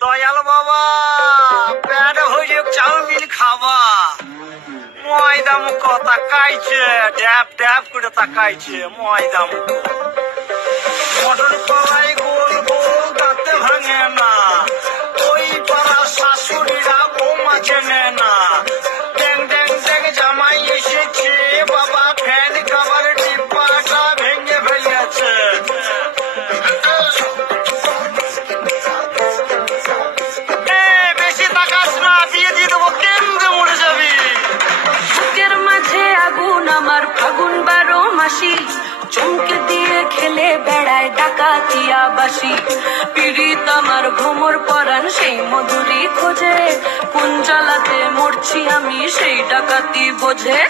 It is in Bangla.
দয়াল বাবা পেট হয়ে চাউমিন খাবা ময়দা মুখ তাকাইছে ড্যাব ড্যাব করে তাকাইছে ময়দা মুখ মটন কলাই গোল গোল দাঁতে ভাঙে না ওই পাড়া শাশুড়িরা বৌমা চেনে না ড্যাং ড্যাং ড্যাং জামাই এসেছে বাবা ফ্যান খাবার ডিব্বাটা ভেঙে ফেলেছে বেশি তাকাস না বিয়ে দিয়ে দেবো কেন্দ্রে মরে যাবি বুকের মাঝে আগুন আমার ফাগুন 12 মাসি চমকে দিয়ে খেলে বেড়ায় ডাকাতিয়া বাসি পীড়িত আমার ভ্রমর পরাণ সেই মধুরী খোঁজে কোন জ্বালাতে মরছি আমি সেই ডাকাতি বোঝে